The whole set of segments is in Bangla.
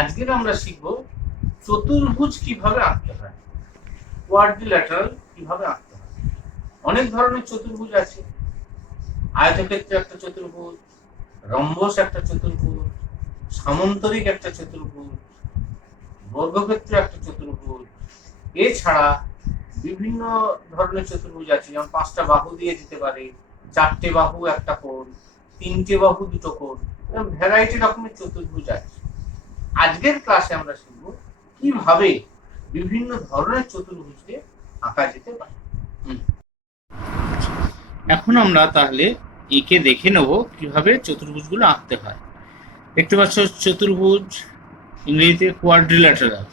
আজকের আমরা শিখব চতুর্ভুজ কিভাবে আঁকতে হয়, কোয়াড্রিল্যাটারাল কিভাবে আঁকতে হয়। অনেক ধরনের চতুর্ভুজ আছে। আয়তক্ষেত্র একটা চতুর্ভুজ, রম্বস একটা চতুর্ভুজ, সামন্তরিক একটা চতুর্ভুজ, বর্গক্ষেত্র একটা চতুর্ভুজ। এছাড়া বিভিন্ন ধরনের চতুর্ভুজ আছে, যেমন 5টা বাহু দিয়ে দিতে পারে, 4টে বাহু একটা কোণ, 3টে বাহু দুটো কোণ, এরকম ভ্যারাইটি রকমের চতুর্ভুজ আছে। আজকের ক্লাসে আমরা শিখব কিভাবে বিভিন্ন ধরনের চতুর্ভুজকে আঁকা যেতে পারে। এখন আমরা তাহলে এঁকে দেখে নেব কিভাবে চতুর্ভুজগুলো আঁকতে হয়। দেখতে পাচ্ছ চতুর্ভুজ, ইংরেজিতে কোয়াড্রিল্যাটারাল।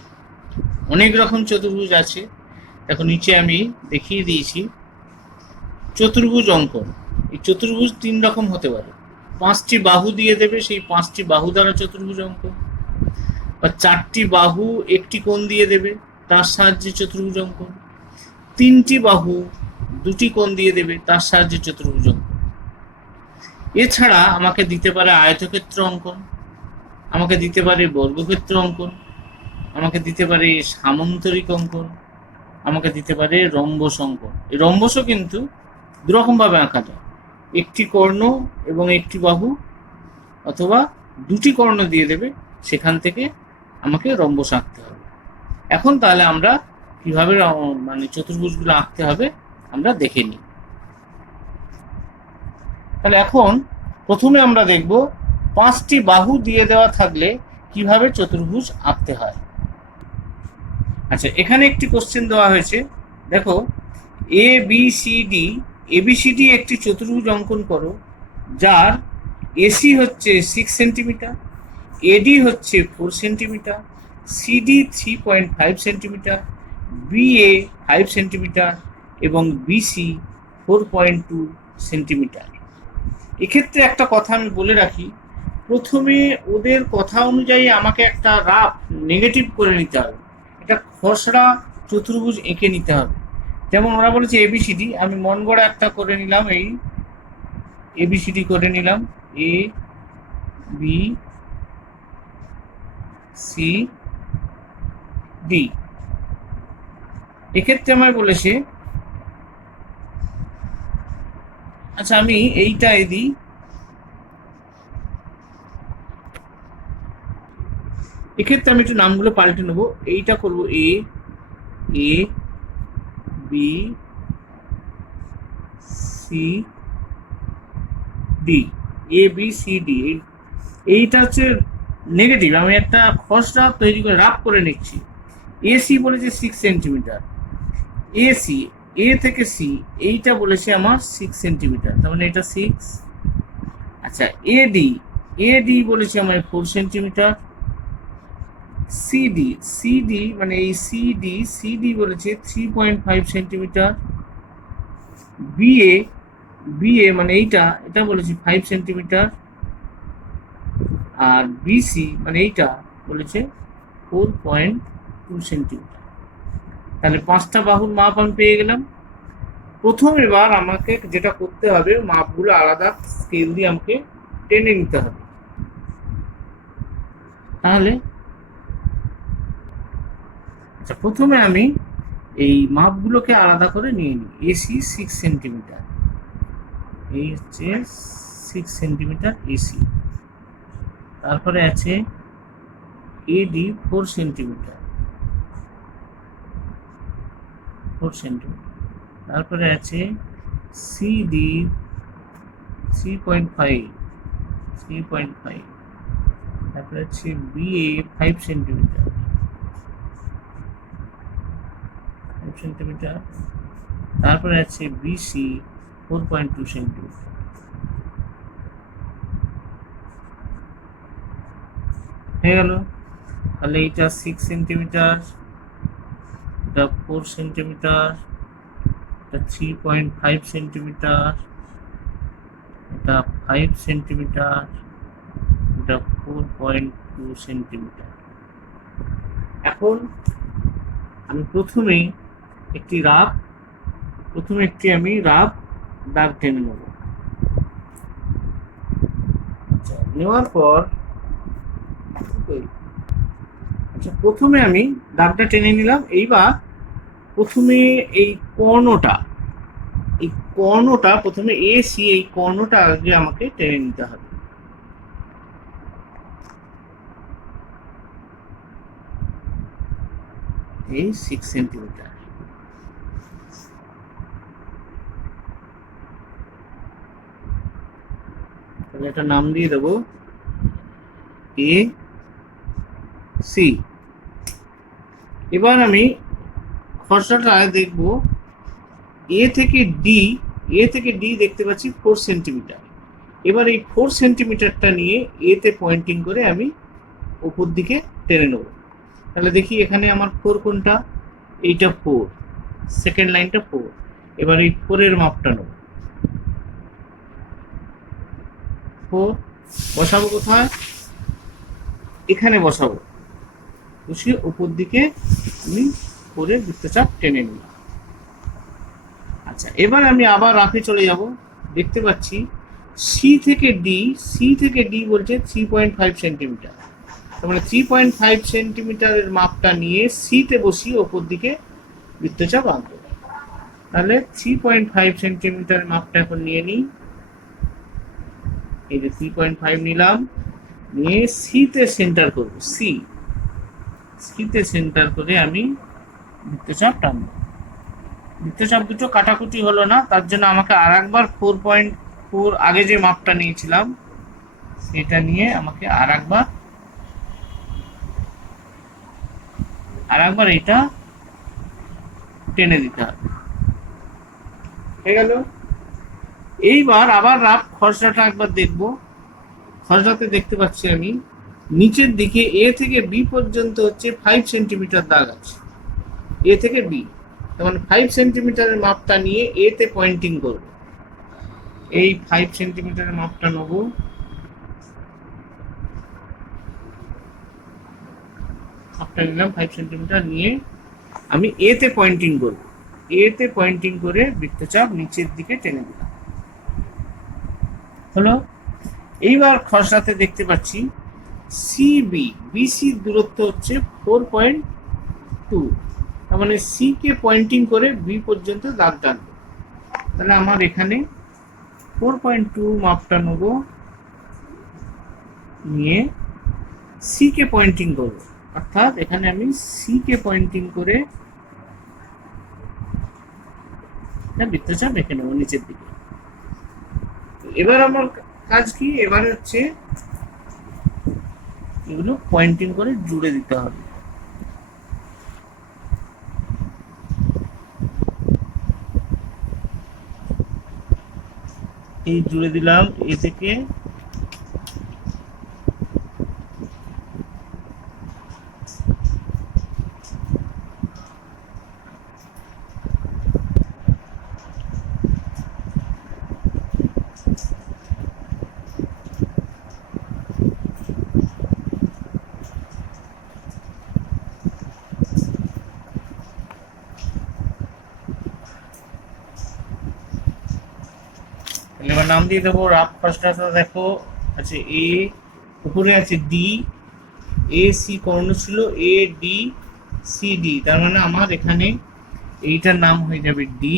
অনেক রকম চতুর্ভুজ আছে। দেখো নিচে আমি দেখিয়ে দিয়েছি চতুর্ভুজ অঙ্কন। এই চতুর্ভুজ 3 রকম হতে পারে। 5টি বাহু দিয়ে দেবে, সেই 5টি বাহু দ্বারা চতুর্ভুজ অঙ্কন, বা 4টি বাহু একটি কোণ দিয়ে দেবে, তার সাহায্যে চতুর্ভুজ অঙ্কন, 3টি বাহু 2টি কোণ দিয়ে দেবে, তার সাহায্যে চতুর্ভুজ অঙ্কন। এছাড়া আমাকে দিতে পারে আয়তক্ষেত্র অঙ্কন, আমাকে দিতে পারে বর্গক্ষেত্র অঙ্কন, আমাকে দিতে পারে সামন্তরিক অঙ্কন, আমাকে দিতে পারে রম্বস অঙ্কন। এই রম্বসও কিন্তু দুরকমভাবে আঁকা যায়, একটি কর্ণ এবং একটি বাহু, অথবা 2টি কর্ণ দিয়ে দেবে, সেখান থেকে আমাকে রম্বস আঁকতে হবে। এখন তাহলে আমরা কিভাবে মানে চতুর্ভুজগুলো আঁকতে হবে আমরা দেখে নিই। তাহলে এখন প্রথমে আমরা দেখব 5টি বাহু দিয়ে দেওয়া থাকলে কিভাবে চতুর্ভুজ আঁকতে হয়। আচ্ছা, এখানে একটি কোশ্চেন দেওয়া হয়েছে। দেখো, এবিসিডি একটি চতুর্ভুজ অঙ্কন করো, যার এসি হচ্ছে 6 সেন্টিমিটার, এডি হচ্ছে 4 centimetre, CD 3.5 centimetre, BA 5 centimetre এবং বিসি 4.2 সেন্টিমিটার। এক্ষেত্রে একটা কথা আমি বলে রাখি, প্রথমে ওদের কথা অনুযায়ী আমাকে একটা রাফ নেগেটিভ করে নিতে হবে, একটা খসড়া চতুর্ভুজ এঁকে নিতে হবে। যেমন ওরা বলেছে এবিসিডি, আমি মন গড়া একটা করে নিলাম, এই এবিসিডি করে নিলাম, এ বি সি ডি। এক্ষেত্রে আমায় বলেছে, আচ্ছা আমি এইটা দিই, এক্ষেত্রে আমি একটু নামগুলো পাল্টে নেবো। এইটা করব A B C D, A B C D. এইটা হচ্ছে নেগেটিভ, আমি একটা খসড়া তৈরি করে রাফ করে নিচ্ছি। এসি বলেছে 6 সেন্টিমিটার, এসি এ থেকে সি এইটা বলেছে আমার 6 সেন্টিমিটার, তার মানে এটা 6। আচ্ছা, এডি বলেছে আমার 4 সেন্টিমিটার, সিডি মানে এই সিডি বলেছে 3.5 সেন্টিমিটার, বিএ মানে এটা বলেছে 5 সেন্টিমিটার, আর বিসি মানে এইটা বলেছে 4.2 সেন্টিমিটার। তাহলে 5টা বাহুর মাপ আমি পেয়ে গেলাম। প্রথম এবার আমাকে যেটা করতে হবে, মাপগুলো আলাদা স্কেল দিয়ে আমাকে টেনে নিতে হবে। তাহলে আচ্ছা, প্রথমে আমি এই মাপগুলোকে আলাদা করে নিয়ে নিই। এসি 6 সেন্টিমিটার, এই হচ্ছে 6 সেন্টিমিটার এসি। তারপরে আছে এডি 4 সেন্টিমিটার, তারপরে আছে সিডি 3.5, তারপরে আছে বিএ 5 সেন্টিমিটার, তারপরে আছে বিসি 4.2 সেন্টিমিটার। হয়ে গেল। তাহলে এটা 6 সেন্টিমিটার, এটা 4 সেন্টিমিটার, এটা 3.5 সেন্টিমিটার, এটা 5 সেন্টিমিটার, এটা 4.2 সেন্টিমিটার। এখন আমি প্রথমে একটি রাফ দাগ টেনে নেব। নেওয়ার পর আচ্ছা, প্রথমে আমি দাগটা টেনে নিলাম। এইবার প্রথমে এই কর্ণটা প্রথমে এসি, এই কর্ণটা আগে আমাকে টেনে নিতে হবে। এই 6 সেন্টিমিটার। তাহলে একটা নাম দিয়ে দেবো এ সি। এবার আমি খরচাটা দেখব এ থেকে ডি দেখতে পাচ্ছি 4 সেন্টিমিটার। এবার এই 4 সেন্টিমিটারটা নিয়ে এতে পয়েন্টিং করে আমি উপর দিকে টেনে নেব। তাহলে দেখি এখানে আমার 4 কোনটা, এইটা 4, সেকেন্ড লাইনটা 4। এবার এই 4 এর মাপটা নেব, 4 বসাবো কোথায়, এখানে বসাবো, বসিয়ে উপর দিকে আমি 4 এর বৃত্তচাপ টেনে নিলাম। আচ্ছা, এবার আমি আবার রাফে চলে যাব। দেখতে পাচ্ছি সি থেকে ডি বলছে 3.5 সেন্টিমিটার। তার মানে 3.5 সেন্টিমিটারের মাপটা নিয়ে সিতে বসিয়ে ওপর দিকে বৃত্তচাপ আঁকবো। তাহলে 3.5 সেন্টিমিটারের মাপটা এখন নিয়ে নিই। এই যে 3.5 নিলাম, নিয়ে সিতে সেন্টার করবো। সিতে সেন্টার করে আমি বৃত্তচাপ টানবো। বৃত্তচাপ দুটো কাটাকুটি হলো না, তার জন্য আমাকে আর একবার 4.4 আগে যে মাপটা নিয়েছিলাম সেটা নিয়ে আমাকে আর একবার এটা টেনে দিতে হবে। হয়ে গেল। এইবার আবার রাফ খসড়াটা একবার দেখব। খসড়াতে দেখতে পাচ্ছি আমি নিচের দিকে এ থেকে বি পর্যন্ত হচ্ছে 5 সেন্টিমিটার দাগ আছে, এ থেকে বি। তখন 5 সেন্টিমিটারের মাপটা নিয়ে এতে পয়েন্টিং করব। এই 5 সেন্টিমিটারের মাপটা নেব, মাপটা নিলাম 5 সেন্টিমিটার, নিয়ে আমি এতে পয়েন্টিং করব। এতে পয়েন্টিং করে বৃত্তচাপ নিচের দিকে টেনে দিলাম। হলো। এইবার খসড়াতে দেখতে পাচ্ছি বিসি দূরত্ব হচ্ছে 4.2। তার মানে সি কে পয়েন্টিং করে বি পর্যন্ত দাগ টানবো। তাহলে আমার এখানে 4.2 মাপটা নেব, নিয়ে সি কে পয়েন্টিং করব। অর্থাৎ এখানে আমি সি কে পয়েন্টিং করে বৃত্তচাপ এঁকে নেবো নিচের দিকে। এবার আমার কাজ কি, এবার হচ্ছে এগুলো পয়েন্টিং করে জুড়ে দিতে হবে। এই জুড়ে দিলাম এ থেকে এবার নাম দিয়ে দেবো রাফ খসড়াটা। দেখো আছে এ, উপরে আছে ডি, এ সি কর্ণ ছিল, এ ডি সি ডি। তার মানে আমার এখানে এইটার নাম হয়ে যাবে ডি।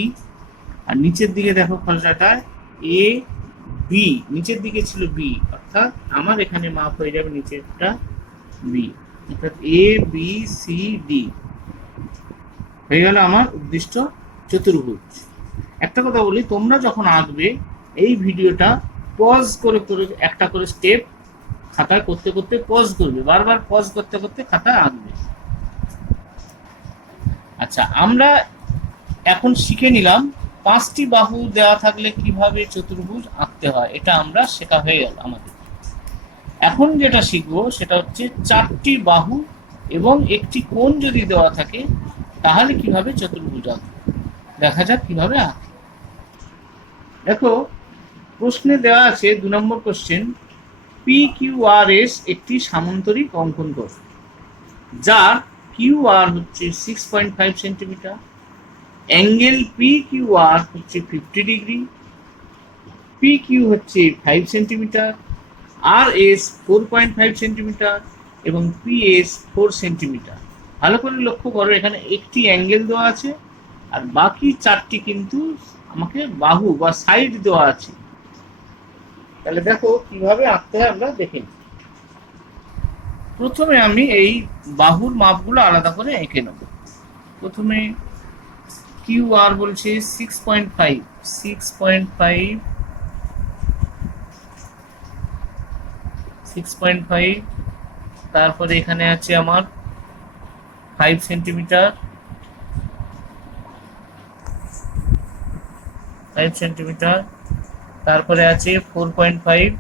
আর নিচের দিকে দেখো খসড়াটা এ বি, নিচের দিকে ছিল বি, অর্থাৎ আমার এখানে মাপ হয়ে যাবে নিচেরটা বি, অর্থাৎ এ বি সি ডি হয়ে গেল আমার উদ্দিষ্ট চতুর্ভুজ। একটা কথা বলি, তোমরা যখন আঁকবে এই ভিডিওটা পজ করে করে একটা করে স্টেপ খাতায় করতে করতে পজ করবে, বারবার পজ করতে করতে খাতায় আঁকবে। আচ্ছা, আমরা এখন শিখে নিলাম 5টি বাহু দেওয়া থাকলে কিভাবে চতুর্ভুজ আঁকতে হয়, এটা আমরা শেখা হয়ে গেল আমাদের। এখন যেটা শিখবো সেটা হচ্ছে 4টি বাহু এবং একটি কোণ যদি দেওয়া থাকে তাহলে কিভাবে চতুর্ভুজ আঁকবে। দেখা যাক কিভাবে আঁকে। দেখো প্রশ্নে দেওয়া আছে 2 নম্বর কোশ্চেন, পি কিউ আর এস একটি সামান্তরিক অঙ্কন করো যার কিউ আর হচ্ছে 6.5 সেন্টিমিটার, অ্যাঙ্গেল পি কিউ আর হচ্ছে 50 ডিগ্রি, পি কিউ হচ্ছে 5 সেন্টিমিটার, আর এস 4.5 সেন্টিমিটার এবং পিএস 4 সেন্টিমিটার। ভালো করে লক্ষ্য করো, এখানে একটি অ্যাঙ্গেল দেওয়া আছে আর বাকি চারটি কিন্তু আমাকে বাহু বা সাইড দেওয়া আছে। তাহলে দেখো কিভাবে আঁকতে হয় আমরা দেখে নিই। প্রথমে আমি এই বাহুর মাপগুলো আলাদা করে এঁকে নেব। প্রথমে কিউ আর বলছে 6.5, 6.5, তারপরে এখানে আছে আমার 5 সেন্টিমিটার, 5 সেন্টিমিটার, তারপরে আছে 4.5,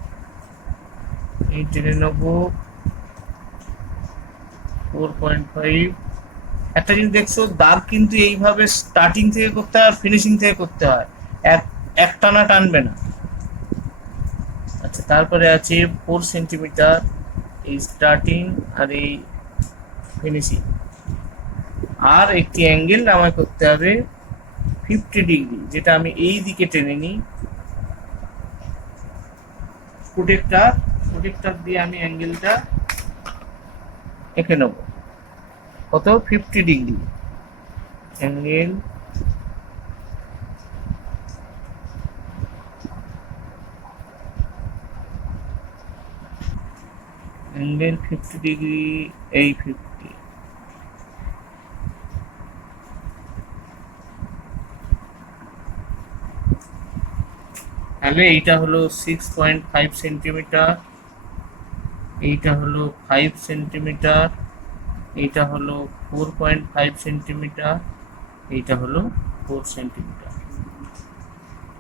এই টেনে নেব 4.5। একটা জিনিস দেখছো, দাগ কিন্তু এইভাবে স্টার্টিং থেকে করতে হয় আর ফিনিশিং থেকে করতে হয়, এক টানা টানবে না। আচ্ছা, তারপরে আছে 4 সেন্টিমিটার, এই স্টার্টিং আর এই ফিনিশিং। আর একটি অ্যাঙ্গেল আমায় করতে হবে 50 ডিগ্রি, যেটা আমি এই দিকে টেনে নিই। প্রোটেক্টর দিয়ে আমি অ্যাঙ্গেলটা এঁকে নেব। কত? 50 ডিগ্রি অ্যাঙ্গেল। অ্যাঙ্গেল 50 ডিগ্রি, এই 50। তাহলে এইটা হলো 6.5 সেন্টিমিটার, এইটা হলো 5 সেন্টিমিটার, এইটা হলো 4.5 সেন্টিমিটার, এইটা হলো 4 সেন্টিমিটার।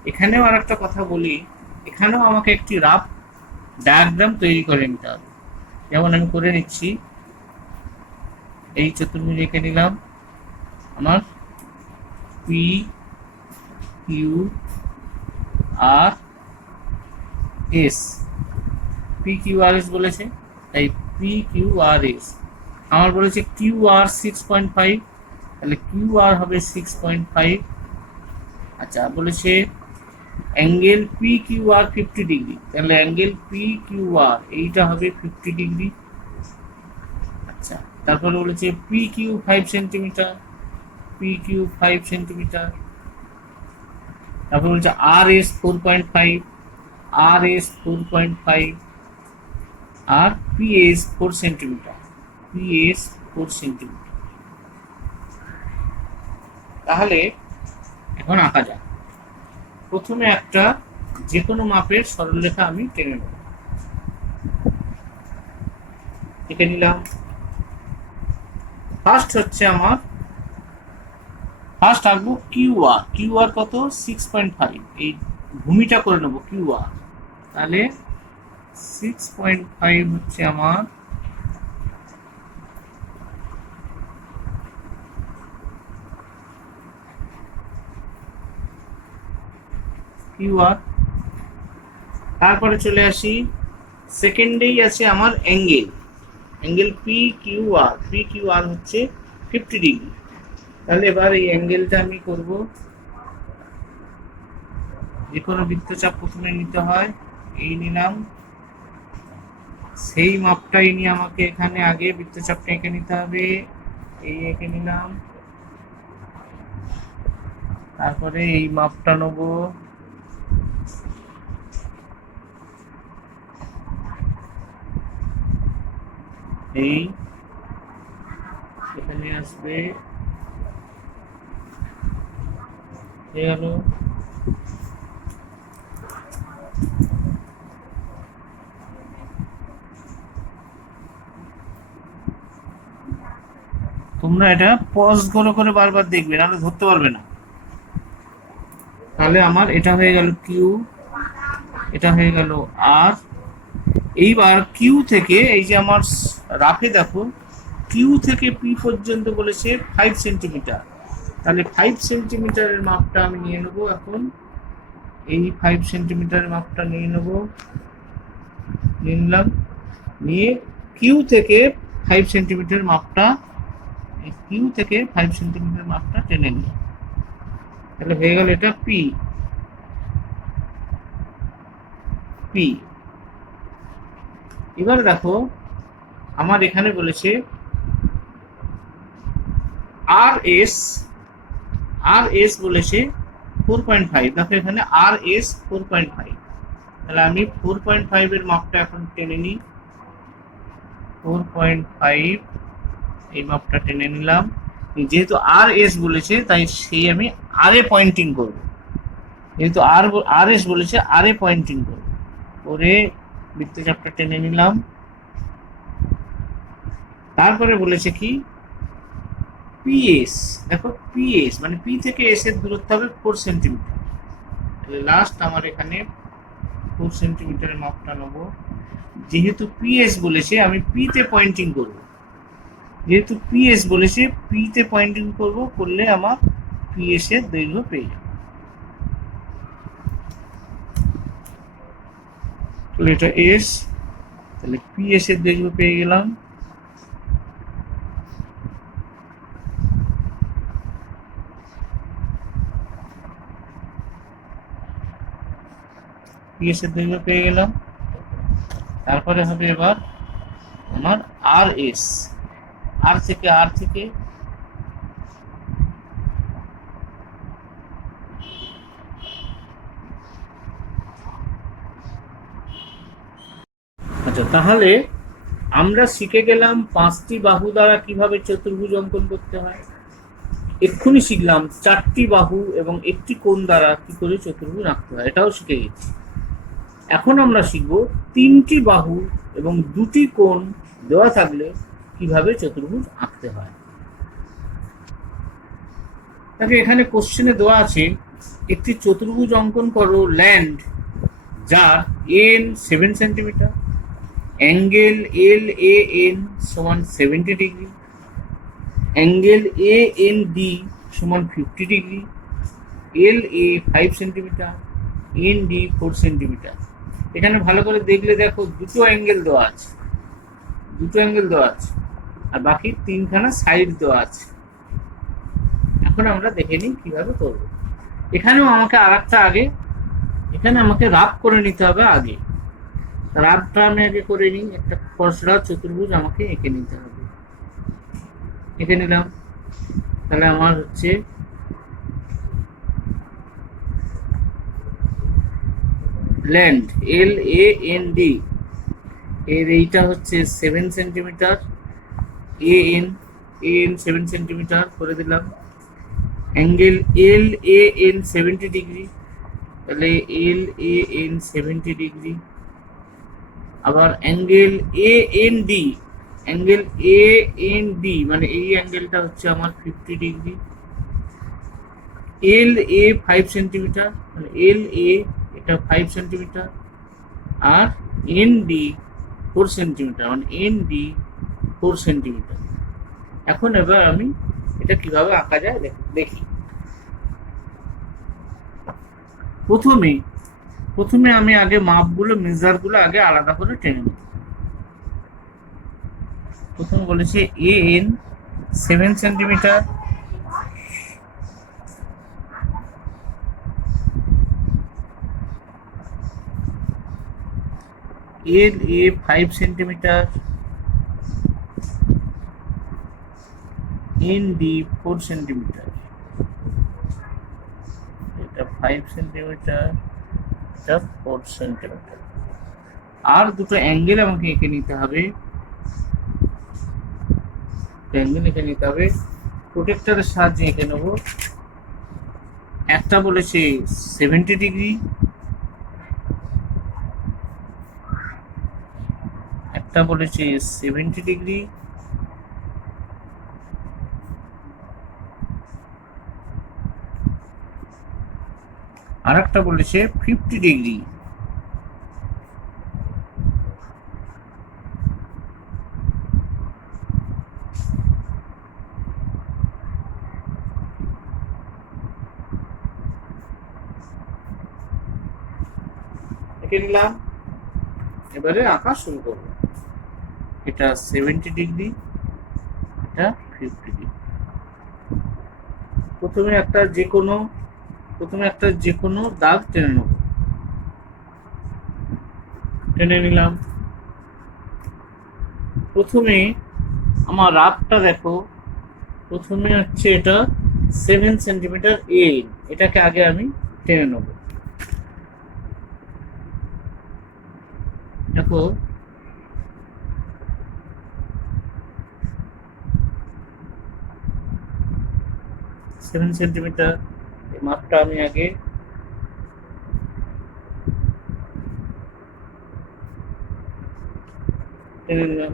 এখানেও আর একটা কথা বলি, এখানেও আমাকে একটি রাফ ডায়াগ্রাম তৈরি করে নিতে হবে। যেমন আমি করে নিচ্ছি, এই চতুর্ভুজ এঁকে নিলাম। আমার পি কিউ আর এস, পি কিউ আর এস বলেছে, তাই পি কিউ আর এস। আমার বলেছে কিউ আর 6.5, তাহলে কিউ আর হবে 6.5। আচ্ছা, বলেছে angle P Q R 50 degree, তাহলে অ্যাঙ্গেল পি কিউ আর এইটা হবে 50 ডিগ্রি। আচ্ছা, তারপরে বলেছে P Q 5 centimetre, P Q 5 centimetre. তারপর বলছে আর এস 4.5, আর এস 4.5, আর P S 4 centimetre, P S 4 centimetre. তাহলে এখন আঁকা যাক। প্রথমে একটা যে কোনো মাপের সরলরেখা আমি টেনে নেব, এঁকে নিলাম। ফার্স্ট হচ্ছে আমার, ফার্স্ট আঁকবো কিউ আর। কিউ আর কত? 6.5। এই ভূমিটা করে নেবো কিউ আর। তাহলে 6.5 হচ্ছে আমার কিউ আর। তারপরে চলে আসি, সেকেন্ডেই আছে আমার অ্যাঙ্গেল, অ্যাঙ্গেল পি কিউ আর। পি কিউ আর হচ্ছে 50 ডিগ্রি। তাহলে এবার এই অ্যাঙ্গেলটা আমি করব। যে কোনো বৃত্তচাপ প্রথমে নিতে হয়, এই নিলাম। সেই মাপটাই নিয়ে আমাকে এখানে আগে বৃত্তচাপটা এঁকে নিতে হবে, এই এঁকে নিলাম। তারপরে এই মাপটা নেব, এই এখানে আসবে, হয়ে গেল। তোমরা এটা পজ করে বারবার দেখবে, নাহলে ধরতে পারবে না। তাহলে আমার এটা হয়ে গেল কিউ, এটা হয়ে গেল আর। এইবার কিউ থেকে, এই যে আমার রাফে দেখো, কিউ থেকে পি পর্যন্ত বলেছে 5 সেন্টিমিটার। তাহলে 5 সেন্টিমিটারের মাপটা আমি নিয়ে নেবো এখন। এই 5 সেন্টিমিটারের মাপটা নিয়ে নেবো, নিয়ে নিলাম। নিয়ে কিউ থেকে 5 সেন্টিমিটার মাপটা, কিউ থেকে 5 সেন্টিমিটার মাপটা টেনে নিলাম। তাহলে হয়ে গেল এটা পি, পি। এবার দেখো আমার এখানে বলেছে আর এস বলেছে 4.5। দেখো এখানে আর এস 4.5, তাহলে আমি 4.5 এর মাপটা এখন টেনে নিই। 4.5 এই মাপটা টেনে নিলাম। যেহেতু আর এস বলেছে তাই সেই আমি আর এ পয়েন্টিং করব। যেহেতু আর এস বলেছে আর এ পয়েন্টিং করব, করে বৃত্তচাপটা টেনে নিলাম। তারপরে বলেছে কি পিএস, দেখো পিএস মানে পি থেকে এস এর দূরত্ব হবে 4 সেন্টিমিটার। তাহলে লাস্ট আমার এখানে 4 সেন্টিমিটারের মাপটা নেবো। যেহেতু পিএস বলেছে আমি পি তে পয়েন্টিং করব, যেহেতু পিএস বলেছে পি তে পয়েন্টিং করব, করলে আমার পিএস এর দৈর্ঘ্য পেয়ে যাবে। তাহলে এটা এস, তাহলে পিএস এর দৈর্ঘ্য পেয়ে গেলাম। পিএস এর দৈর্ঘ্য পেয়ে গেলাম। তারপরে হবে এবার আমার আর এস, আর থেকে আচ্ছা, তাহলে আমরা শিখে গেলাম 5টি বাহু দ্বারা কিভাবে চতুর্ভুজ অঙ্কন করতে হয়। এক্ষুনি শিখলাম 4টি বাহু এবং একটি কোণ দ্বারা কি করে চতুর্ভুজ আঁকতে হয়, এটাও শিখে গেছি। এখন আমরা শিখব 3টি বাহু এবং 2টি কোণ দেওয়া থাকলে কিভাবে চতুর্ভুজ আঁকতে হয়। তাকে এখানে কোশ্চেনে দেওয়া আছে একটি চতুর্ভুজ অঙ্কন করো ল্যান্ড যার N 7 centimetre, angle L A N সমান 70 ডিগ্রি, অ্যাঙ্গেল এ এন ডি সমান 50 ডিগ্রি, এল এ 5 সেন্টিমিটার, এন ডি 4 সেন্টিমিটার। এখানে ভালো করে দেখলে দেখো দুটো অ্যাঙ্গেল দেওয়া আছে, আর বাকি 3খানা সাইড দেওয়া আছে। এখন আমরা দেখে নিই কিভাবে করব। এখানেও আমাকে আরেকটা এখানে আমাকে রাফ করে নিতে হবে আগে। রাফটা আমি আগে করে নিই। একটা খসড়া চতুর্ভুজ আমাকে এঁকে নিতে হবে। এঁকে নিলাম। তাহলে আমার হচ্ছে land L A N D এর এইটা হচ্ছে 7 সেন্টিমিটার, এ এন 7 সেন্টিমিটার করে দিলাম। Angle L A N 70 degree, তাহলে এল এ এন 70 ডিগ্রি। আবার অ্যাঙ্গেল এ এন ডি মানে এই অ্যাঙ্গেলটা হচ্ছে আমার 50 ডিগ্রি। এল এ 5 সেন্টিমিটার, মানে এল এ এটা 5 সেন্টিমিটার, আর এন ডি 4 সেন্টিমিটার, মানে এন ডি 4 সেন্টিমিটার। এখন এবার আমি এটা কিভাবে আঁকা যায় দেখি। প্রথমে আমি আগে মেজারগুলো আগে আলাদা করে টেনে নিই। প্রথমে বলেছে A N 7 centimetre, L A 5 centimetre, N D 4 centimetre. এটা 5 সেন্টিমিটার, এটা 4 সেন্টিমিটার। আর দুটো অ্যাঙ্গেল আমাকে এঁকে নিতে হবে। প্রোটেক্টরের সাহায্যে এঁকে নেব। একটা বলেছে 70 ডিগ্রি, একটা বলেছে 70 ডিগ্রি, আর একটা বলেছে 50 ডিগ্রি। এঁকে নিলাম। এবারে আঁকা শুরু করবো। এটা 70 ডিগ্রি, এটা 50 ডিগ্রি। প্রথমে একটা যে কোনো দাগ টেনে নেব। টেনে নিলাম। প্রথমে আমার রাফটা দেখো, প্রথমে হচ্ছে এটা 7 সেন্টিমিটার এইন, এটাকে আগে আমি টেনে নেব। দেখো 7 সেন্টিমিটার, এই মাপটা আমি আগে টেনে নিলাম।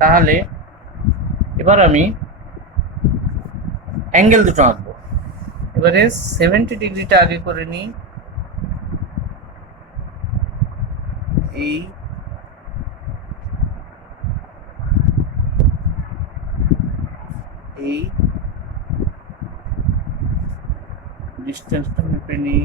তাহলে এবার আমি অ্যাঙ্গেল দুটো আঁকবো। এবারে 70 ডিগ্রিটা আগে করে নিই। এই এই ডিস্টেন্সটা মেপে নিই।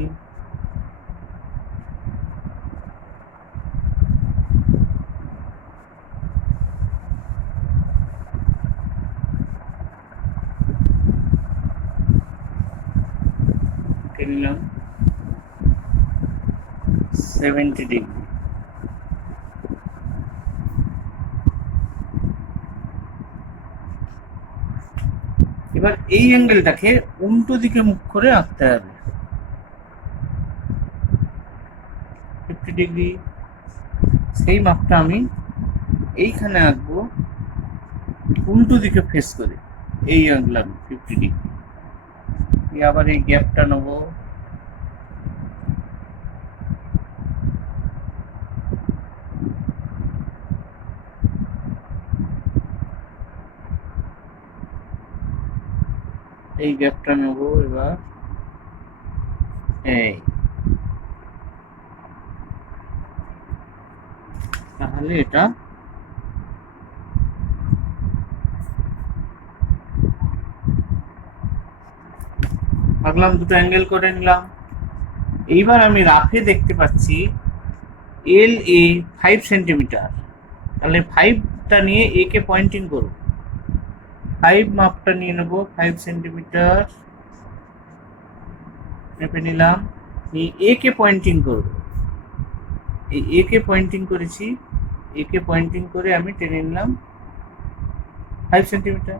নিলাম 70 ডিগ্রি। এবার এই অ্যাঙ্গেলটাকে উল্টো দিকে মুখ করে আঁকতে হবে। 50 ডিগ্রি, সেই মাপটা আমি এইখানে আঁকবো উল্টো দিকে ফেস করে। এই আঁকলাম 50 ডিগ্রি। আবার এই গ্যাপটা নেবো, এই গ্যাপটা নেব। এবার এই, তাহলে এটা আঁকলাম, দুটো অ্যাঙ্গেল করে নিলাম। এইবার আমি রাফে দেখতে পাচ্ছি এল এ 5 সেন্টিমিটার, তাহলে 5টা নিয়ে এ কে পয়েন্টিং করব। 5 মাপটা নিয়ে নেব, 5 সেন্টিমিটার মেপে নিলাম। এ কে পয়েন্টিং করব, এই এ কে পয়েন্টিং করেছি, এ কে পয়েন্টিং করে আমি টেনে নিলাম 5 সেন্টিমিটার।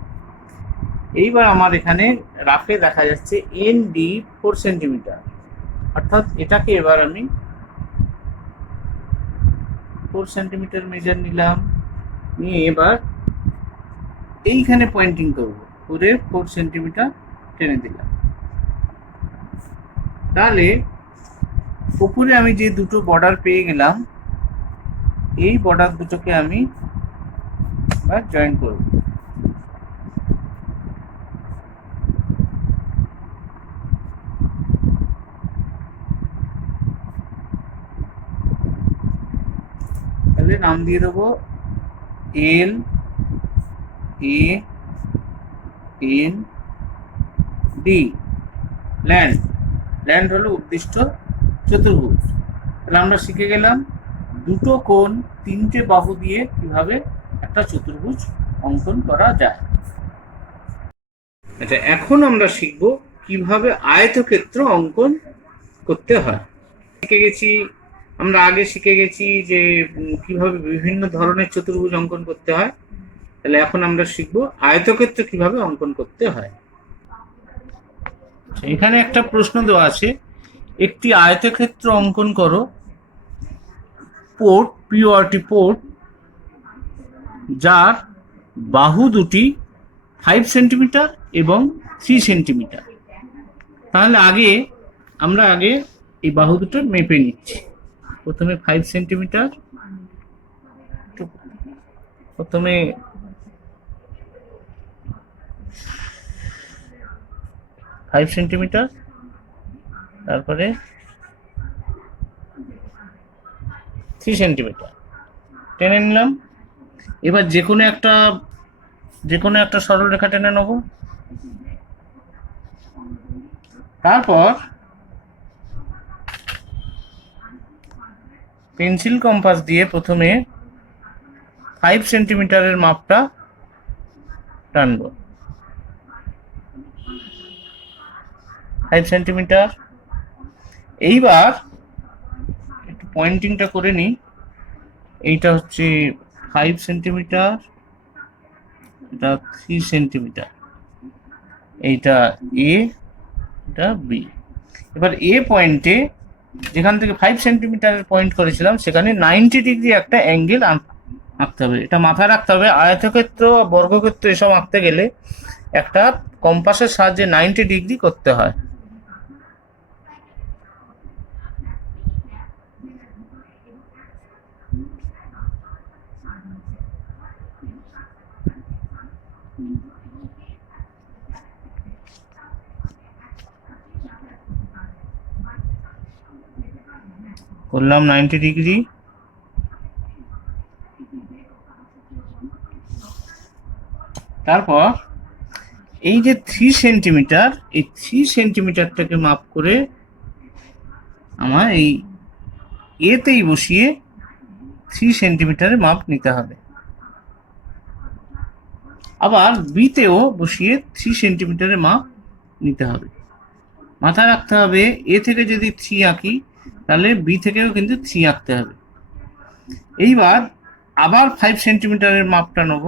এইবার আমার এখানে রাফে দেখা যাচ্ছে এন ডি 4 সেন্টিমিটার, অর্থাৎ এটাকে এবার আমি 4 সেন্টিমিটার মেজার নিলাম, নিয়ে এবার এইখানে পয়েন্টিং করব করে 4 সেন্টিমিটার টেনে দিলাম। তাহলে উপরে আমি যে দুটো বর্ডার পেয়ে গেলাম, এই বর্ডার দুটোকে আমি এবার জয়েন করব। তাহলে নাম দিয়ে দেবো L A N D, land. Land হলো উদ্দিষ্ট চতুর্ভুজ। তাহলে আমরা শিখে গেলাম দুটো কোণ, 3টে বাহু দিয়ে কিভাবে একটা চতুর্ভুজ অঙ্কন করা যায়। আচ্ছা, এখন আমরা শিখব কিভাবে আয়তক্ষেত্র অঙ্কন করতে হয়। আমরা আগে শিখে গেছি যে কিভাবে বিভিন্ন ধরনের চতুর্ভুজ অঙ্কন করতে হয়। তাহলে এখন আমরা শিখব আয়তক্ষেত্র কিভাবে অঙ্কন করতে হয়। এখানে একটা প্রশ্ন দেওয়া আছে, একটি আয়তক্ষেত্র অঙ্কন করো। পোর্ট, পিওআরটি পোর্ট, যার বাহু দুটি 5 সেন্টিমিটার এবং 3 সেন্টিমিটার। তাহলে আমরা আগে এই বাহু দুটো মেপে নিচ্ছি। প্রথমে 5 সেন্টিমিটার, প্রথমে 5 সেন্টিমিটার, তারপরে 3 সেন্টিমিটার টেনে নিলাম। এবার যে কোনো একটা সরল রেখা টেনে নেব। তারপর পেন্সিল কম্পাস দিয়ে প্রথমে 5 সেন্টিমিটারের মাপটা টানব। 5 সেন্টিমিটার। এইবার একটু পয়েন্টিংটা করে নিই। এইটা হচ্ছে 5 সেন্টিমিটার, এটা 3 সেন্টিমিটার, এইটা এ, এটা বি। এবার এ পয়েন্টে যেখান থেকে 5 সেন্টিমিটারের পয়েন্ট করেছিলাম সেখানে 90 ডিগ্রি একটা অ্যাঙ্গেল আঁকতে হবে। এটা মাথায় রাখতে হবে, আয়তক্ষেত্র বর্গক্ষেত্র এসব আঁকতে গেলে একটা কম্পাসের সাহায্যে 90 ডিগ্রি করতে হয়। করলাম 90 ডিগ্রি। তারপর এই যে 3 সেন্টিমিটার, এই 3 সেন্টিমিটারটাকে মাপ করে আমার এই এতেই বসিয়ে 3 সেন্টিমিটারের মাপ নিতে হবে। আবার বিতেও বসিয়ে 3 সেন্টিমিটারের মাপ নিতে হবে। মাথায় রাখতে হবে এ থেকে যদি 3 আঁকি তাহলে বি থেকেও কিন্তু 3 আঁকতে হবে। এইবার আবার 5 সেন্টিমিটারের মাপটা নেব,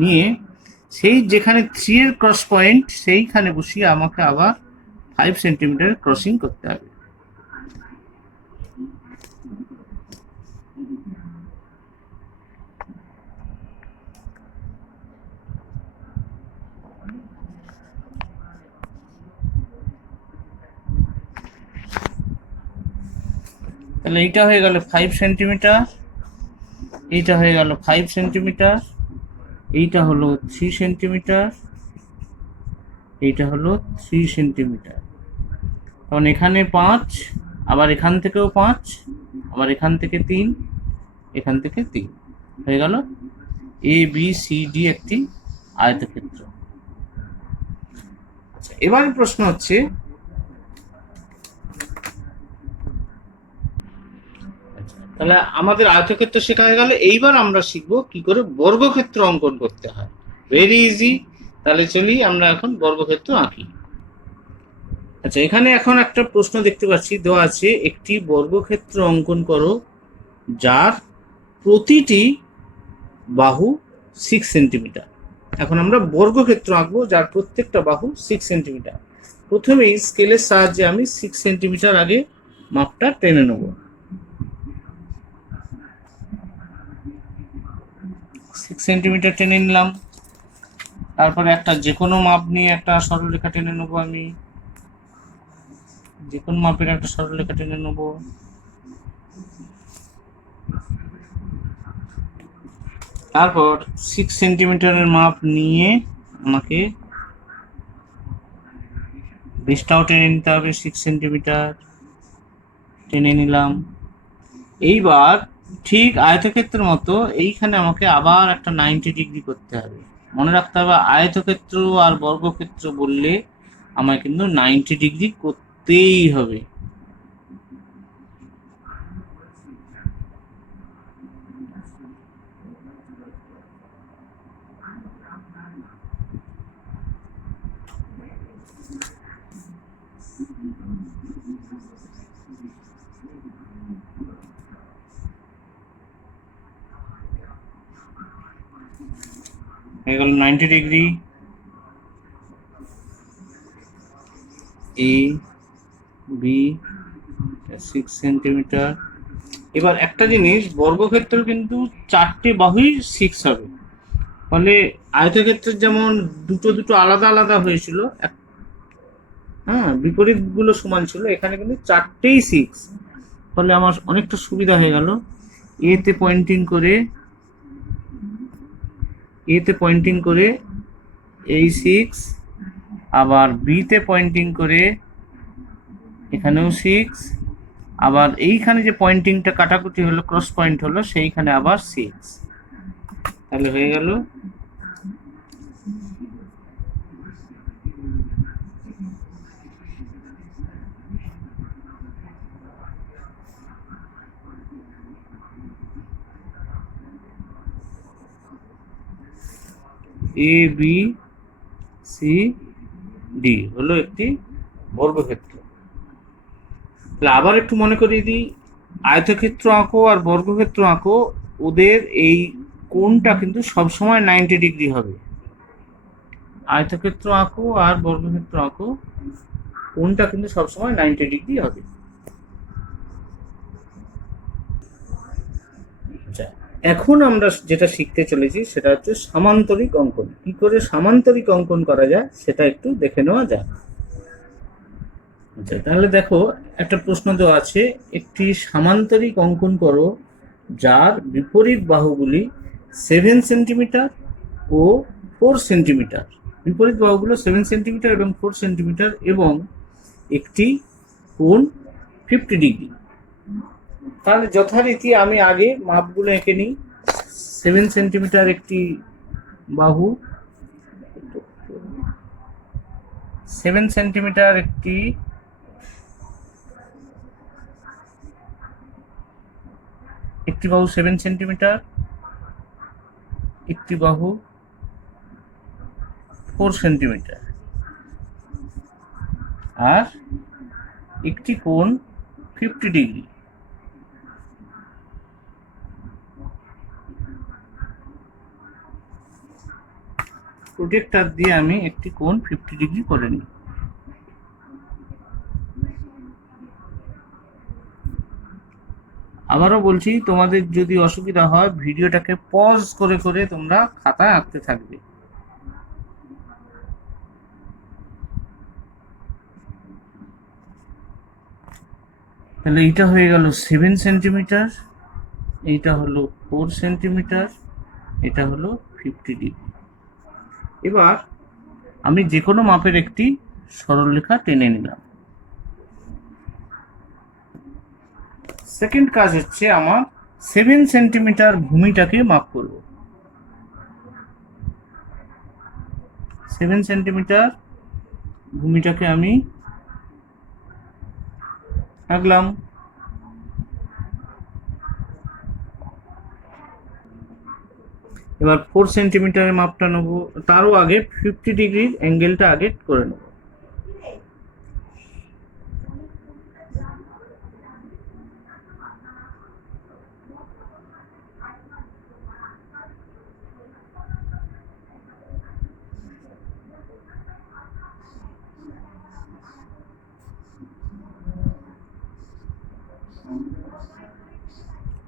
নিয়ে সেই যেখানে 3 এর ক্রস পয়েন্ট সেইখানে বসিয়ে আমাকে আবার 5 সেন্টিমিটার ক্রসিং করতে হবে। তাহলে এইটা হয়ে গেল 5 সেন্টিমিটার, এইটা হয়ে গেল 5 সেন্টিমিটার, এইটা হলো 3 সেন্টিমিটার, এইটা হলো 3 সেন্টিমিটার। তখন এখানে 5, আবার এখান থেকেও 5, আবার এখান থেকে 3, এখান থেকে 3, হয়ে গেল এ বি সি ডি একটি আয়তক্ষেত্র। আচ্ছা, এবারে প্রশ্ন হচ্ছে তাহলে আমাদের আয়তক্ষেত্র শেখা হয়ে গেল, এইবার আমরা শিখবো কি করে বর্গক্ষেত্র অঙ্কন করতে হয়। Very easy. তাহলে চলি আমরা এখন বর্গক্ষেত্র আঁকি। আচ্ছা, এখানে এখন একটা প্রশ্ন দেখতে পাচ্ছি দেওয়া আছে, একটি বর্গক্ষেত্র অঙ্কন করো যার প্রতিটি বাহু 6 সেন্টিমিটার। এখন আমরা বর্গক্ষেত্র আঁকবো যার প্রত্যেকটা বাহু 6 সেন্টিমিটার। প্রথমেই স্কেলের সাহায্যে আমি 6 সেন্টিমিটার আগে মাপটা টেনে নেব। 6 সেন্টিমিটার টেনে নিলাম। তারপরে একটা যে কোনো মাপ নিয়ে একটা সরলরেখা টেনে নেবো, আমি যে কোনো মাপের একটা সরলরেখা টেনে নেবো। তারপর 6 সেন্টিমিটারের মাপ নিয়ে আমাকে বেসটাও টেনে নিতে হবে, 6 সেন্টিমিটার টেনে নিলাম। এইবার ঠিক আয়তক্ষেত্রের মতো এইখানে আমাকে আবার একটা 90 ডিগ্রি করতে হবে। মনে রাখতে হবে আয়তক্ষেত্র আর বর্গক্ষেত্র বললে আমায় কিন্তু 90 ডিগ্রি করতেই হবে। হয়ে গেল 90 ডিগ্রি। A B 6 centimetre. এবার একটা জিনিস, বর্গক্ষেত্র কিন্তু 4টে বাহুই 6 হবে, ফলে আয়তক্ষেত্রের যেমন দুটো দুটো আলাদা আলাদা হয়েছিল, হ্যাঁ বিপরীত গুলো সমান ছিল, এখানে কিন্তু 4টেই 6, ফলে আমার অনেকটা সুবিধা হয়ে গেল। এতে পয়েন্টিং করে এই 6, আবার বিতে পয়েন্টিং করে এখানেও 6, আবার এইখানে যে পয়েন্টিংটা কাটাকুটি হলো, ক্রস পয়েন্ট হলো, সেইখানে আবার 6। তাহলে হয়ে গেল এ বি সি ডি হলো একটি বর্গক্ষেত্র। তাহলে আবার একটু মনে করিয়ে দিই, আয়তক্ষেত্র আঁকো আর বর্গক্ষেত্র আঁকো, ওদের এই কোণটা কিন্তু সবসময় 90 ডিগ্রি হবে। আয়তক্ষেত্র আঁকো আর বর্গক্ষেত্র আঁকো, কোণটা কিন্তু সবসময় 90 ডিগ্রি হবে। আচ্ছা, এখন আমরা যেটা শিখতে চলেছি সেটা হচ্ছে সামান্তরিক অঙ্কন। কি করে সামান্তরিক অঙ্কন করা যায় সেটা একটু দেখে নেওয়া যাক। আচ্ছা, তাহলে দেখো একটা প্রশ্ন দেওয়া আছে, একটি সামান্তরিক অঙ্কন করো যার বিপরীত বাহুগুলি 7 সেন্টিমিটার ও 4 সেন্টিমিটার। বিপরীত বাহুগুলো 7 সেন্টিমিটার এবং 4 সেন্টিমিটার এবং একটি কোণ 50 ডিগ্রি। তাহলে যথারীতি আমি আগে মাপগুলো এঁকে নিই। 7 সেন্টিমিটার একটি বাহু, 7 সেন্টিমিটার একটি বাহু 7 সেন্টিমিটার, একটি বাহু 4 সেন্টিমিটার আর একটি কোণ 50 ডিগ্রি। প্রজেক্টর দিয়ে আমি একটি কোণ 50 ডিগ্রি করে নিই। আবারও বলছি, তোমাদের যদি অসুবিধা হয় ভিডিওটাকে পজ করে করে তোমরা খাতায় আঁকতে থাকবে। তাহলে এইটা হয়ে গেল 7 সেন্টিমিটার, এইটা হলো 4 সেন্টিমিটার, এটা হলো 50 ডিগ্রি। এবার আমি যে কোনো মাপের একটি সরলরেখা টেনে নিলাম। সেকেন্ড কাজ হচ্ছে আমার 7 সেন্টিমিটার ভূমিটাকে মাপ করব। 7 সেন্টিমিটার ভূমিটাকে আমি আঁকলাম। এবার 4 সেন্টিমিটারের মাপটা নেবো, তারও আগে 50 ডিগ্রির অ্যাঙ্গেলটা আগে করে নেব।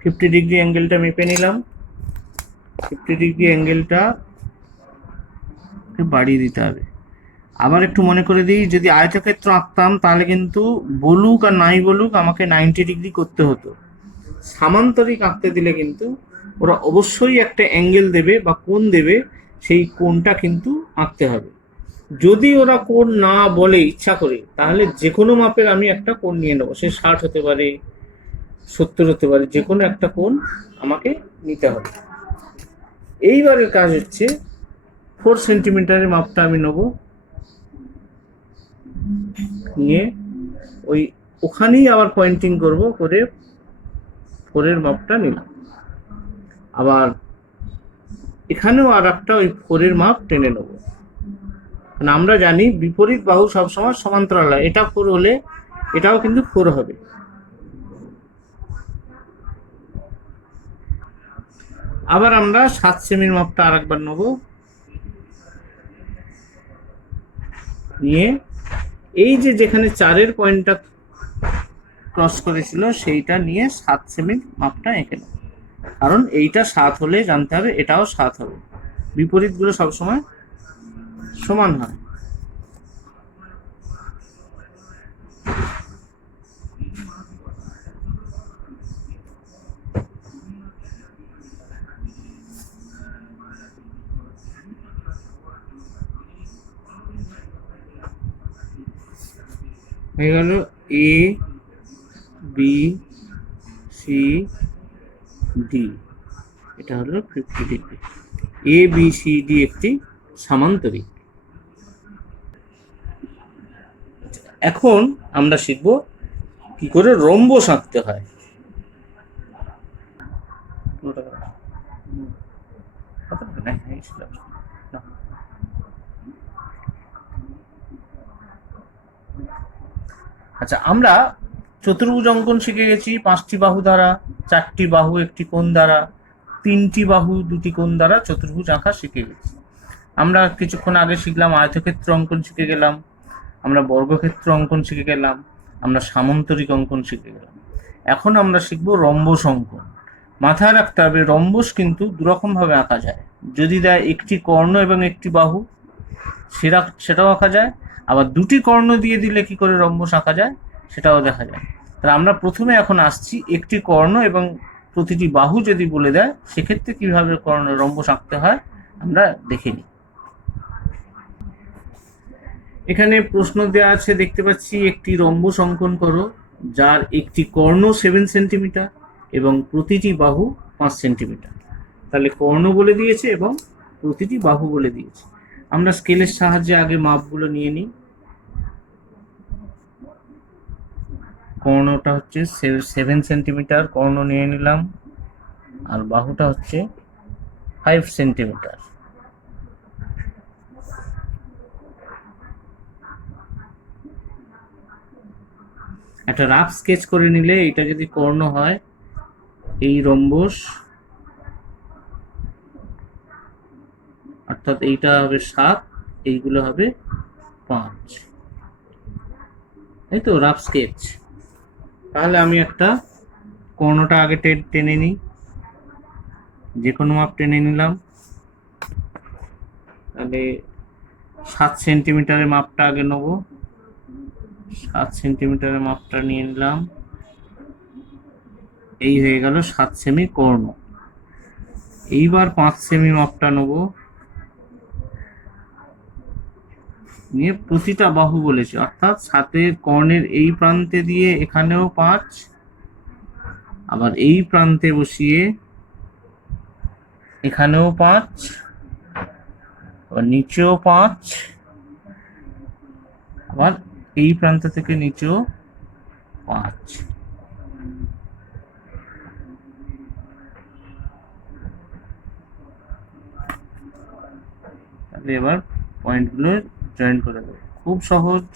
ফিফটি ডিগ্রি অ্যাঙ্গেলটা মেপে নিলাম। 50 ডিগ্রি অ্যাঙ্গেলটা বাড়িয়ে দিতে হবে। আবার একটু মনে করে দিই, যদি আয়তক্ষেত্র আঁকতাম তাহলে কিন্তু বলুক আর নাই বলুক আমাকে 90 ডিগ্রি করতে হতো। সামান্তরিক আঁকতে দিলে কিন্তু ওরা অবশ্যই একটা অ্যাঙ্গেল দেবে বা কোণ দেবে, সেই কোণটা কিন্তু আঁকতে হবে। যদি ওরা কোণ না বলে ইচ্ছা করে, তাহলে যে কোনো মাপের আমি একটা কোণ নিয়ে নেবো, সে 60 হতে পারে, 70 হতে পারে, যে কোনো একটা কোণ আমাকে নিতে হবে। এইবারের কাজ হচ্ছে 4 সেন্টিমিটারের মাপটা আমি নেব, নিয়ে ওই ওখানেই আবার পয়েন্টিং করব করে 4-এর মাপটা নিলাম। আবার এখানেও আর একটা ওই 4-এর মাপ টেনে নেব। কারণ আমরা জানি বিপরীত বাহু সবসময় সমান্তরাল হয়, এটা 4 হলে এটাও কিন্তু 4 হবে। আবার আমরা 7 সেমির মাপটা আর একবার নেব, নিয়ে এই যে যেখানে 4-এর পয়েন্টটা ক্রস করেছিল সেইটা নিয়ে 7 সেমির মাপটা এঁকে নেব। কারণ এইটা 7 হলে জানতে হবে এটাও 7 হবে, বিপরীতগুলো সবসময় সমান হয়। হয়ে গেল এ বি সি ডি, এটা হলো 50 degree. A B C D একটি সামান্তরিক। এখন আমরা শিখব কি করে রম্বস আঁকতে হয়। আচ্ছা, আমরা চতুর্ভুজ অঙ্কন শিখে গেছি 5টি বাহু দ্বারা, 4টি বাহু 1টি কোণ দ্বারা, 3টি বাহু 2টি কোণ দ্বারা চতুর্ভুজ আঁকা শিখে গেছি। আমরা কিছুক্ষণ আগে শিখলাম আয়তক্ষেত্র অঙ্কন শিখে গেলাম, আমরা বর্গক্ষেত্র অঙ্কন শিখে গেলাম, আমরা সামান্তরিক অঙ্কন শিখে গেলাম। এখন আমরা শিখব রম্বস অঙ্কন। মাথায় রাখতে হবে রম্বস কিন্তু দুরকম ভাবে আঁকা যায়। যদি দেয় একটি কর্ণ এবং একটি বাহু, সেটাও আঁকা যায়, আবার দুটি কর্ণ দিয়ে দিলে কি করে রম্বস আঁকা যায় সেটাও দেখা যায়। তাহলে আমরা প্রথমে এখন আসছি একটি কর্ণ এবং প্রতিটি বাহু যদি বলে দেয় সেক্ষেত্রে কিভাবে রম্বস আঁকতে হয় আমরা দেখে নিই। এখানে প্রশ্ন দেওয়া আছে, দেখতে পাচ্ছি একটি রম্বস অঙ্কন করো যার একটি কর্ণ 7 সেন্টিমিটার এবং প্রতিটি বাহু 5 সেন্টিমিটার। তাহলে কর্ণ বলে দিয়েছে এবং প্রতিটি বাহু বলে দিয়েছে। আমরা স্কেলের সাহায্যে আগে মাপগুলো নিয়ে নিই। কর্ণটা হচ্ছে 7 সেন্টিমিটার কর্ণ নিয়ে নিলাম, আর বাহুটা হচ্ছে 5 সেন্টিমিটার। একটা রাফ স্কেচ করে নিলে এটা যদি কর্ণ হয়, এই রম্বস অর্থাৎ এইটা হবে 7, এইগুলো হবে 5, এই তো রাফ স্কেচ। তাহলে আমি একটা কর্ণটা আগে টেনে নিই, যে কোনো মাপ টেনে নিলাম। তাহলে 7 সেন্টিমিটারের মাপটা আগে নেব, 7 সেন্টিমিটারের মাপটা নিয়ে নিলাম। এই হয়ে গেল 7 সেমি কর্ণ। এইবার 5 সেমি মাপটা নেব, নিয়ে প্রতিটা বাহু বলেছে, অর্থাৎ 7-এর কর্ণের এই প্রান্তে দিয়ে এখানেও 5, আবার এই প্রান্তে বসিয়ে এখানেও 5, আবার নিচেও 5, আবার এই প্রান্ত থেকে নিচেও 5। তাহলে এবার পয়েন্টগুলো জয়েন করে দেবো, খুব সহজ।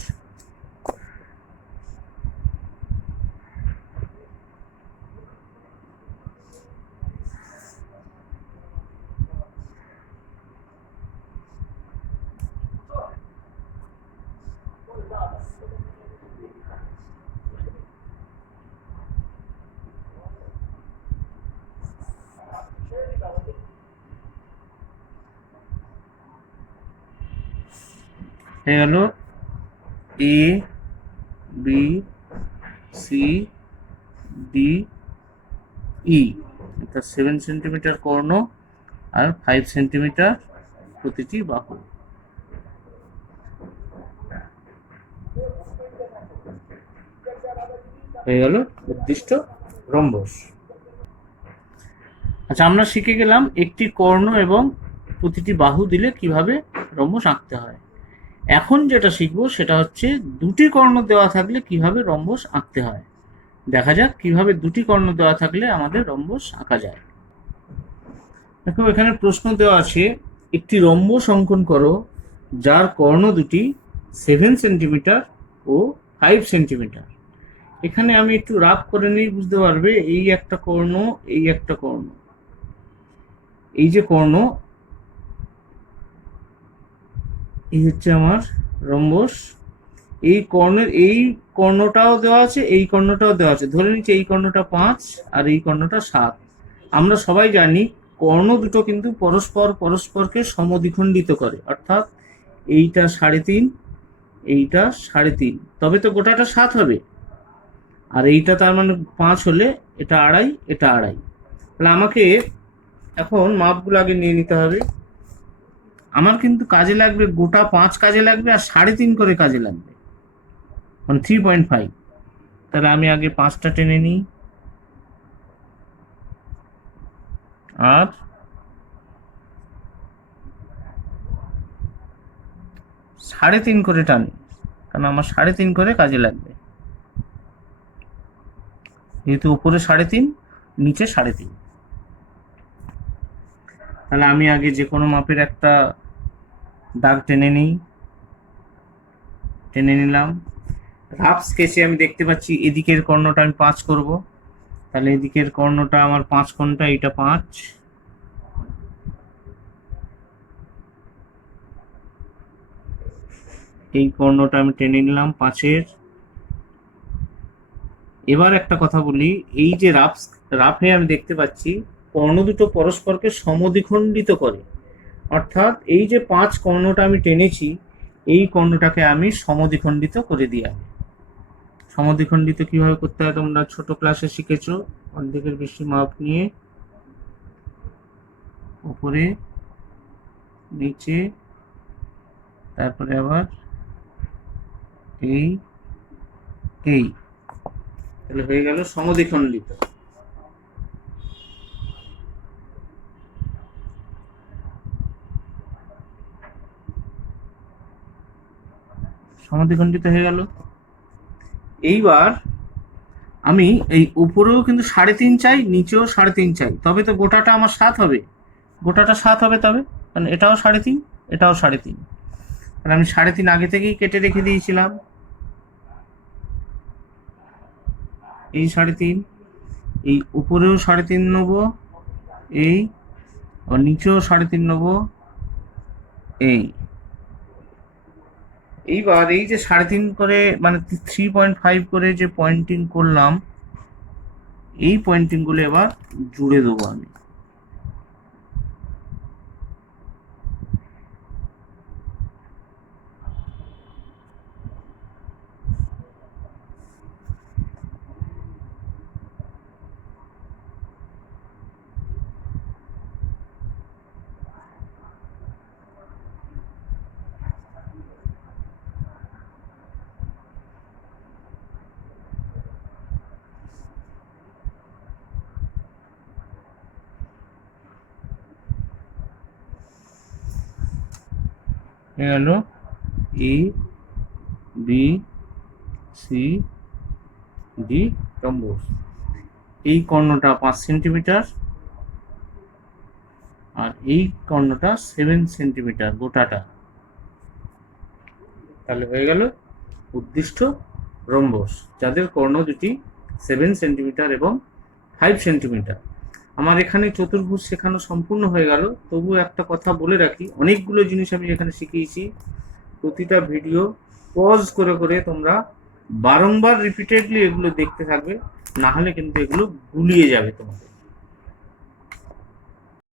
হয়ে গেল A B C D E, এটা 7 সেন্টিমিটার কর্ণ আর 5 সেন্টিমিটার প্রতিটি বাহু। হয়ে গেল উদ্দিষ্ট রম্বস। আচ্ছা, আমরা শিখে গেলাম একটি কর্ণ এবং প্রতিটি বাহু দিলে কিভাবে রম্বস আঁকতে হয়। এখন যেটা শিখবো সেটা হচ্ছে দুটি কর্ণ দেওয়া থাকলে কিভাবে রম্বস আঁকতে হয়। দেখা যাক কিভাবে দুটি কর্ণ দেওয়া থাকলে আমাদের রম্বস আঁকা যায়। দেখো, এখানে প্রশ্ন দেওয়া আছে, একটি রম্বস অঙ্কন করো যার কর্ণ দুটি 7 সেন্টিমিটার ও 5 সেন্টিমিটার। এখানে আমি একটু রাফ করে নিই, বুঝতে পারবে। এই একটা কর্ণ, এই একটা কর্ণ, এই যে কর্ণ, এই হচ্ছে আমার রম্বস। এই কর্ণের এই কর্ণটাও দেওয়া আছে, এই কর্ণটাও দেওয়া আছে। ধরে নিচ্ছি এই কর্ণটা 5 আর এই কর্ণটা 7। আমরা সবাই জানি কর্ণ দুটো কিন্তু পরস্পরকে সমদ্বিখণ্ডিত করে, অর্থাৎ এইটা 3.5, এইটা 3.5, তবে তো গোটাটা 7 হবে। আর এইটা তার মানে 5 হলে এটা 2.5, এটা 2.5। তাহলে আমাকে এখন মাপগুলো আগে নিয়ে নিতে হবে। আমার কিন্তু কাজে লাগবে গোটা 5 কাজে লাগবে, আর 3.5 করে কাজে লাগবে, মানে 3.5। তাহলে আমি আগে 5টা টেনে নিই, আর 3.5 করে টানি, কারণ আমার 3.5 করে কাজে লাগবে, যেহেতু উপরে 3.5 নিচে 3.5। তাহলে আমি আগে যে কোনো মাপের একটা দাগ টেনে নিলাম। রাফ স্কেচে আমি দেখতে পাচ্ছি এদিকের কর্ণটা আমি 5 করব, তাহলে এদিকের কর্ণটা আমার 5 কোণটা, এইটা 5, এই কর্ণটা আমি টেনে নিলাম 5-এর। এবার একটা কথা বলি, এই যে রাফে আমি দেখতে পাচ্ছি কর্ণ দুটো পরস্পরকে সমদ্বিখণ্ডিত করে, অর্থাৎ এই যে 5 কর্ণটা আমি টেনেছি এই কর্ণটাকে আমি সমদ্বিখণ্ডিত করে দিই। সমদ্বিখণ্ডিত কিভাবে করতে হয় তোমরা ছোট ক্লাসে শিখেছো, অর্ধেকের বেশি মাপ নিয়ে উপরে নিচে, তারপরে আবার এই এই, তাহলে হয়ে গেল সমদ্বিখণ্ডিত। সমদ্বিখণ্ডিত হয়ে গেল। এইবার আমি এই উপরেও কিন্তু 3.5 চাই, নিচেও 3.5 চাই, তবে তো গোটাটা আমার 7 হবে, গোটাটা 7 হবে তবে, কারণ এটাও 3.5 এটাও 3.5, তাহলে আমি 3.5 আগে থেকেই কেটে রেখে দিয়েছিলাম, এই 3.5, এই উপরেও 3.5 নেব, এই আবার নিচেও 3.5 নেব, এই। এইবার এই যে 3.5 করে মানে 3.5 করে যে পয়েন্টিং করলাম, এই পয়েন্টিং গুলো এবার জুড়ে দেবো আমি। গেল A B C D rhombus. এই কর্ণটা 5 সেন্টিমিটার আর এই কর্ণটা 7 সেন্টিমিটার গোটাটা, তাহলে হয়ে গেল উদ্দিষ্ট রম্বস, যাদের কর্ণ দুটি 7 সেন্টিমিটার এবং 5 সেন্টিমিটার। আমার এখানে চতুর্ভুজ শেখানো সম্পূর্ণ হয়ে গেল। তবু একটা কথা বলে রাখি, অনেকগুলো জিনিস আমি এখানে শিখিয়েছি, প্রতিটা ভিডিও পজ করে করে তোমরা বারংবার রিপিটেডলি এগুলো দেখতে থাকবে, না হলে কিন্তু এগুলো গুলিয়ে যাবে তোমাদের।